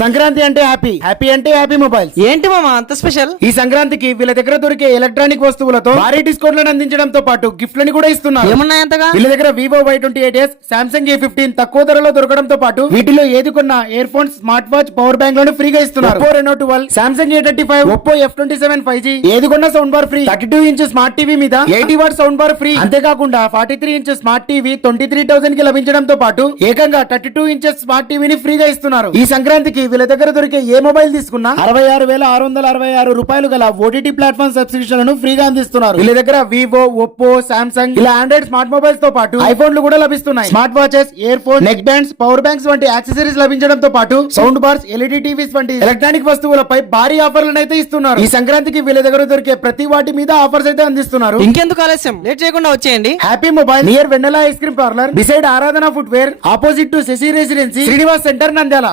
సంక్రాంతి అంటే happy, happy అంటే happy mobiles. ఏంటి మామ అంత స్పెషల్? ఈ సంక్రాంతికి వీళ్ళ దగ్గర దొరికే ఎలక్ట్రానిక్ వస్తువులతో భారీ డిస్కౌంట్లను అందించడంతో పాటు గిఫ్ట్లని కూడా ఇస్తున్నారు. ఏమున్నాయి అంతగా? వీళ్ళ దగ్గర వివో Y28s, సామ్సంగ్ A15 తక్కువ ధరలో దొరకడంతో పాటు వీటిలో ఏది కొన్నా ear phones, smart watch, power bank లను ఫ్రీగా ఇస్తున్నారు. Oppo Reno 12, Samsung A35, Oppo F27 5G ఏది కొన్నా sound bar free. 32 inch smart TV మీద 80 వాట్ సౌండ్ బార్ ఫ్రీ. అంతేకాకుండా 43 ఇంచ్ స్మార్ట్ టీవీ 23,000 కి లభించడంతో పాటు ఏకంగా 32 ఇంచెస్ స్మార్ట్ టీవీని ఫ్రీగా ఇస్తున్నారు. ఈ సంక్రాంతికి వీళ్ళ దగ్గర దొరికే ఏ మొబైల్ తీసుకున్నా 66,666 రూపాయలు గల ఓటీటీ ప్లాట్ఫామ్ సబ్స్క్రిప్షన్ ఫ్రీగా అందిస్తున్నారు. వీళ్ళ దగ్గర వివో, ఒప్పో, సామ్సంగ్ ఇలా ఆండ్రాయిడ్ స్మార్ట్ మొబైల్స్ తో పాటు ఐఫోన్లు కూడా లభిస్తున్నాయి. Smart watches, year phone, neck bands, power banks వంటి యాక్సెసరీస్ లభించడంతో పాటు సౌండ్ బార్స్, ఎల్ఈడి టీవీస్ వంటి ఎలక్ట్రానిక్ వస్తువులపై భారీ ఆఫర్లను అయితే ఇస్తున్నారు. ఈ సంక్రాంతికి వీళ్ళ దగ్గర దొరికే ప్రతి వాటి మీద ఆఫర్స్ అయితే అందిస్తున్నారు. ఇంకెందుకు ఆలస్యం, లేట్ చేయకుండా వచ్చేయండి. హ్యాపీ మొబైల్ నియర్ వెన్నెలా ఐస్ క్రీమ్ పార్లర్, బిసైడ్ ఆరాధన footwear, opposite to Shashi residency, Srinivas centre, Nandyal.